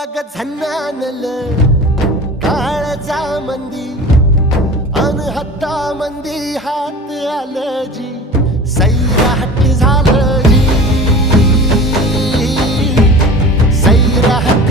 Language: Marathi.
अग झन्नानल काळजा मंदी अन हत्ता मंदी हात आलं जी सैराट झालं जी सैराट